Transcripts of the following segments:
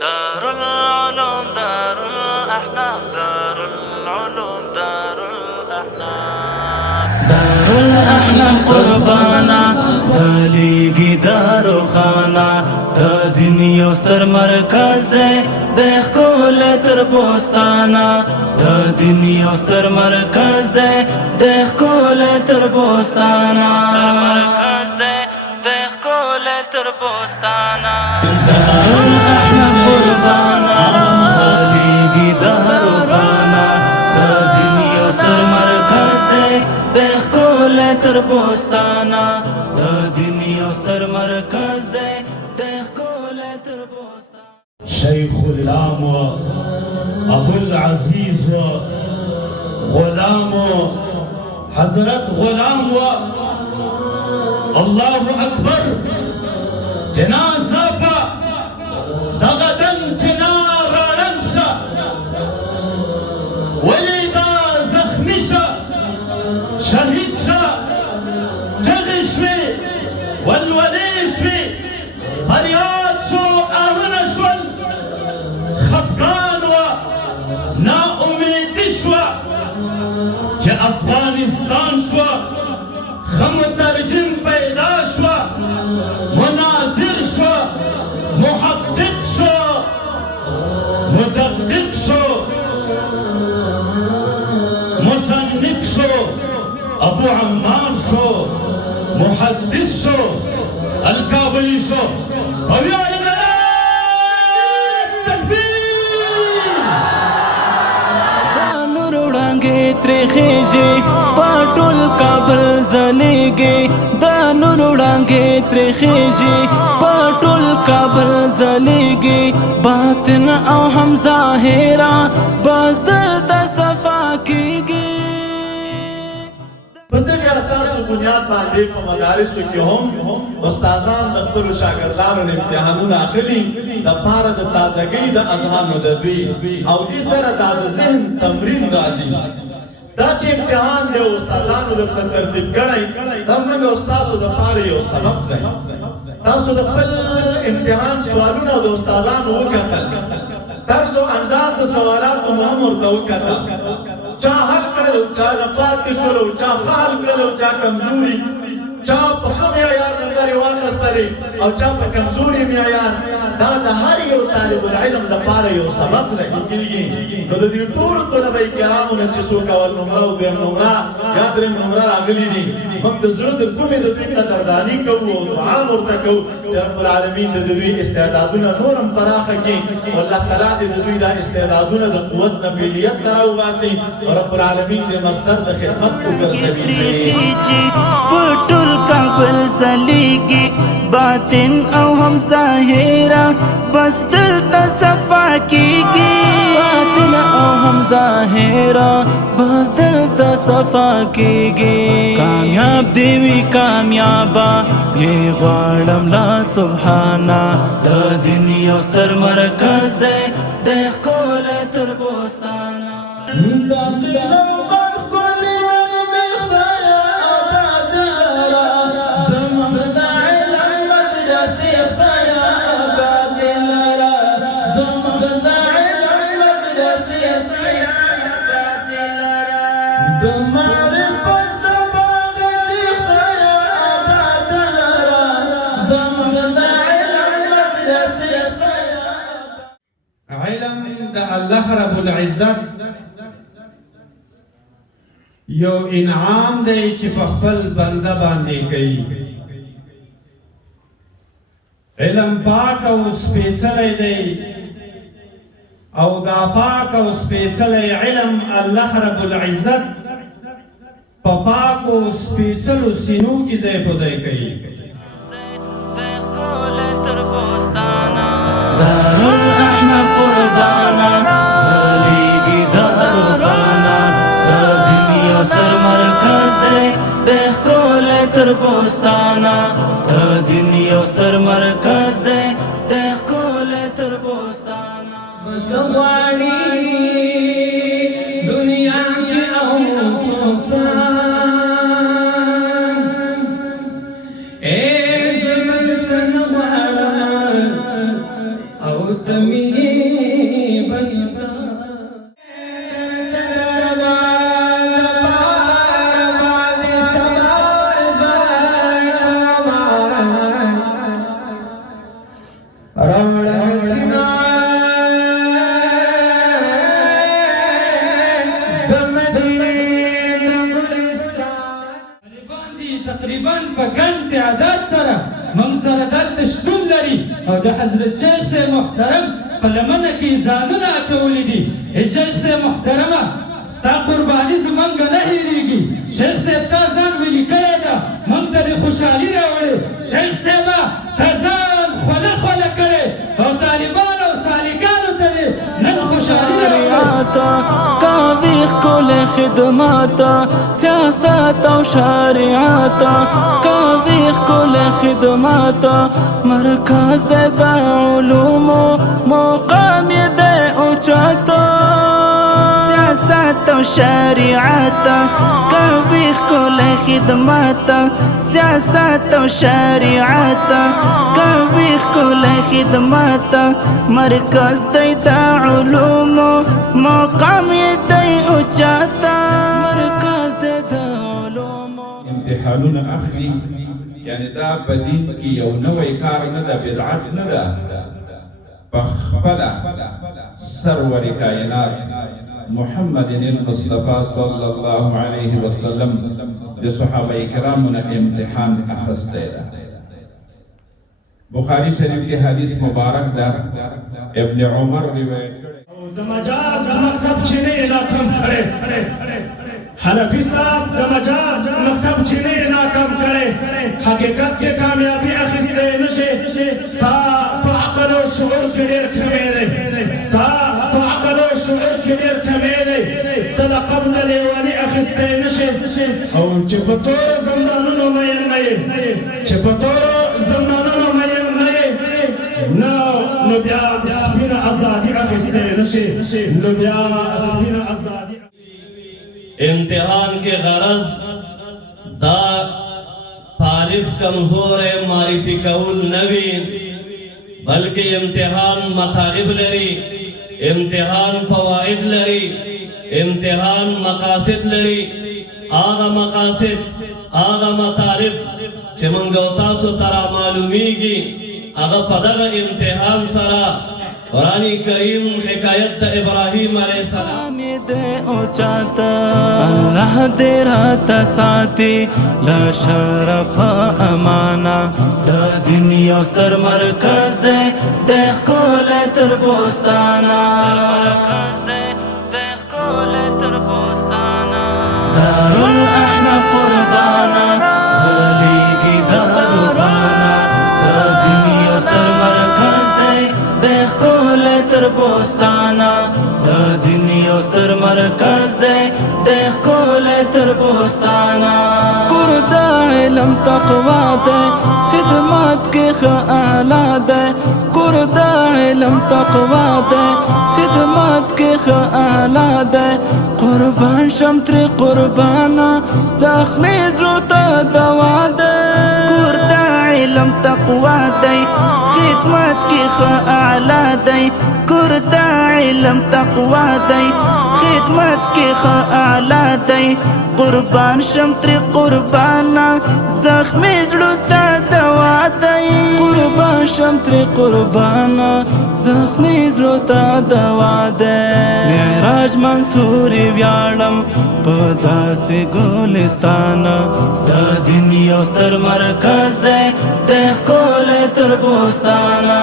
دار العلوم دار الأحلام دار العلوم دار الأحلام دار الأحلام قربانا زلیگی دارو خانا دا دنیا ستر مرکز دے دیکھ کول تر بوستانا دا دنیا ستر مرکز دے دیکھ کول تر بوستانا مرکز دے دیکھ کول تر بوستانا دار الاحلام قربانا زلیگی دارو خانا دا دنیا ستر مرکز دے دیکھ کول تر بوستانا دا دنیا ستر مرکز دے دیکھ کول تر بوستانا شيخ الإسلام أبو العزيز وغلام حضرت غلام الله أكبر جنازة دغدا جنارا ننسى ولدا زخمشا شهيدشا جغشوي والوليشوي فرياد شو آمنشول خفقان و نا امید شوا چه افغانستان شوا خمترجم پیدا شوا مناظر شوا محقق شوا مدقق شو مصنف شو ابو عمار شو محدث شو الكابلي شو او يا ترې خېجې پټول کابل زلېږي دا نور وړانګې ترې خېجې پټول کابل زلېږي باطن او هم ظاهرا بس دلته صفا کېږي په دغه اساسو بنیاد باندې په مدارسو کې هم استادان د خپلو شاګردانو امتحانونه اخلي د پاره د تازګۍ د اذهانو د دوی او دې سره د ذهن تمرین راځي دا چې امتحان دی استادانو د ترتیب کړی دا زموږ استادو د پاره یو سبب دی تاسو د خپل امتحان سوالونه د استادانو وکتل طرز او انداز د سوالاتو هم ورته وکتل چا حل کړل چا نه پاتې شول چا حل کړل چا کمزوري چا په ښه معیار نمبرې واخیستلې او چا په کمزوري معیار دا د هر یو طالب العلم لپاره یو سبب دی نو د دې ټولو طلبه کرامو نه چې څوک اول نمره او دویم نمره یا درېیم نمره راغلي دي موږ د زړه د کومې د دوی قدرداني کوو او دعا ورته کوو چې رب العالمین د دوی استعدادونه نور هم پراخه کړي او الله تعالی دې د دوی دا استعدادونه د قوت نه فعالیت ته راوباسي او رب العالمین دې مصدر د خدمت وګرځوي کابل زلیگی باطن او هم ظاهرا بس دلتا صفا کیگی باطن او هم ظاهرا بس دلتا صفا کیگی کامیاب دیوی کامیابا یہ غوارم لا سبحانا دا دنیا ستر مرکز دے دیکھ کول تر بوستانا دا قلم قرخ کلی علم د الله رب العزت یو انعام دی چې په خپل بنده باندې کوي علم پاک او سپېڅلی دی او دا پاک او سپېڅلی علم الله رب العزت په پاکو سپېڅلو سینو کې ځای په ځای کوي بوستانا دا دنیا ستر مرکز دے دیکھ کول تر بوستانا زغوانی دنیا کی او سوکسان اے زمن سن غوارم او تمی بستا تقریبا په ګڼ تعداد سره موږ سره دلته شتون لري او د حضرت شیخ صاحب محترم په لمنه کې ځانونه اچولي دي. شیخ صاحب محترمه ستا قرباني زموږ نه هېرېږي. شیخ صاحب تا ځان ویلي کړی ده موږ ته دې خوشحالي راوړې. شیخ صاحبه تا ځان خوله خوله کړی او طالبانو او سالکانو ته دې نن خوشحالي راوړې. کاوی کل خدمات سیاست او شریعت کاوی کل خدمات مرکز د علوم مقام د اوچت سیاست او شریعت کاوی کل خدمات سیاست او شریعت کاوی کل خدمات مرکز د علوم مقام دی اوچاتا مرکز د علوم. امتحانونه اخلي یعنی دا په دین کې یو نوی کار نه ده، بدعت نه ده. په خپله سرور کائنات محمد المصطفى صلی الله علیه وسلم د صحابه کرامو نه امتحان اخستی ده. بخاری شریف کې حدیث مبارک ده، ابن عمر روایت د مجاز مکتب چې نه ناکام کړي حنفی صاحب د مجاز مکتب چې نه ناکام کړي حقیقت کې کامیابی اخیسته نشي. ستا فعقل او شعور کې ډېر کمی دی. ستا فعقل او شعور کې ډېر کمی دی. ته لقب د لیوني اخیسته نشي او چې په تور زندانونو مین نه یې چې په تور زندانونو مین نه یې نو بیا سپینه ازادي اخیسته نشي نو بیا سپینه ازادي. امتحان کے غرض دا طالب کمزور معرفی کول نوی بلکہ امتحان مطالب لري، امتحان فوائد لري، امتحان مقاصد لري. آغا مقاصد آغا مطالب چې منگو تاسو ترا معلومیگی آغا پدغ امتحان سرا قرآن کریم حکایت دا ابراہیم علیہ السلام دے اوچاتا اللہ دے راتا ساتھی لا شرف امانا دا دنیا ستر مرکز دے دیکھ کولے تر بوستانا دیکھ کولے تر بوستانا دار الاحناف قربانا زلیگی دار خانا دا دنیا ستر مرکز دے دیکھ کولے تر بوستانا دا دنیا ستر مرکز دے دیکھ کولے تر بوستانا. کردا علم تقوی دے خدمات کے خیالا دے کردا علم تقوی دے خدمات کے خیالا دے قربان شمتری قربانا زخمی زروتا دوا دے کردا علم تقوی دے خدمات کی خیالا دے کردا علم تقوی دے خدمت کی خیالا دے قربان شمتری قربانا زخمی زړوتا دوا دے قربان شمتری قربانا زخمی زړوتا دوا دے. معراج منصوری ویاړم په داسې ګلستان دا دنیا ستر مرکز دے دیکھ کولے تر بوستانا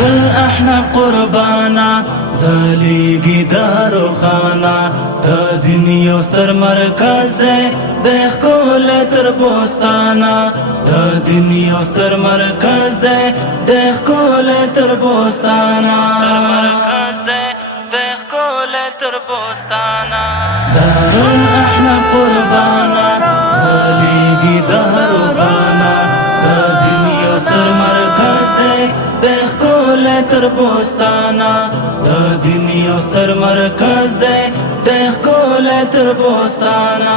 الاحناف قربانا زلیگی دارو خانا دا دنیا ستر مرکز دے دیکھ کولے تر بوستانا دا دنیا ستر مرکز دے دیکھ کولے تر بوستانا دیکھ کولے تر بوستانا دار الاحناف قربانا زلیگی دارو خانا دا دنیا ستر مرکز دے دیکھ کولے تر بوستانا دا دنیا ستر مرکز دے دیکھ کولے کوله تر بوستانا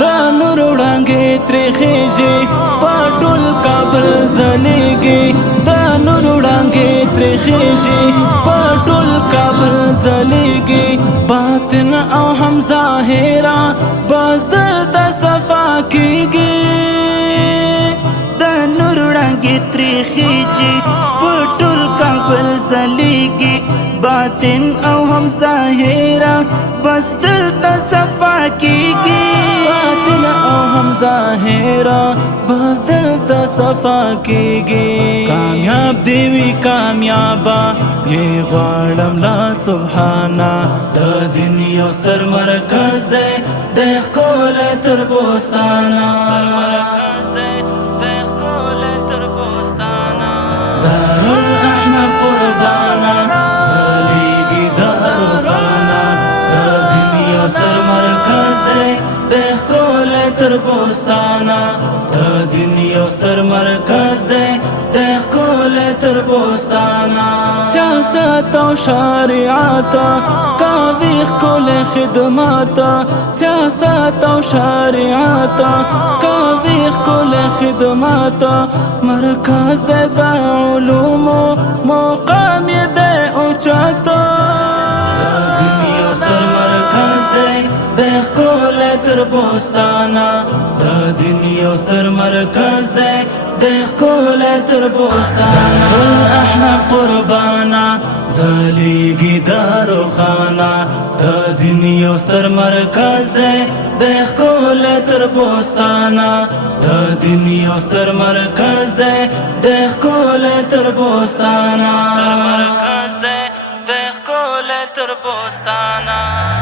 دا نور وړانګې ترې خېجي په ټول کابل ځلېږي دا نور وړانګې ترې خېجي په ټول کابل ځلېږي باطن او هم ظاهره بس دلته صفا کېږي د نور وړانګې ترې خېجي په ټول کابل ځلېږي باطن او هم ظاهره بس دلته صفا کېږي باطن او هم ظاهره بس دلته صفا کېږي کامیاب دی وي کامیابه یې غواړم لا سبحانه د دین یو ستر مرکز دی د ښکلی تر بوستانه دارالاحمد قربانه ځلېږي داروخانه د دین یو ستر مرکز دی د ښکلی تر بوستانه د دین یو ستر مرکز دی د ښکلی تر بوستانه سیاست او شریعت کوي ښکلی خدمات سیاست او شریعت کوي ښکلی خدمات مرکز دی د علومو مقام یې دی اوچت د دین یو ستر مرکز دی د ښکلی تر بوستانه د دین یو ستر مرکز دی د ښکلی تر بوستانه احمد قربانه ځلېږي داروخانه د دین یو ستر مرکز دی د ښکلی تر بوستانه د دین یو ستر مرکز دی د ښکلی تر بوستانه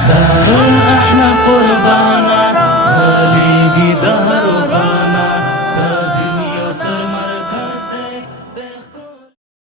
دارالاحمد قربانه ځلېږي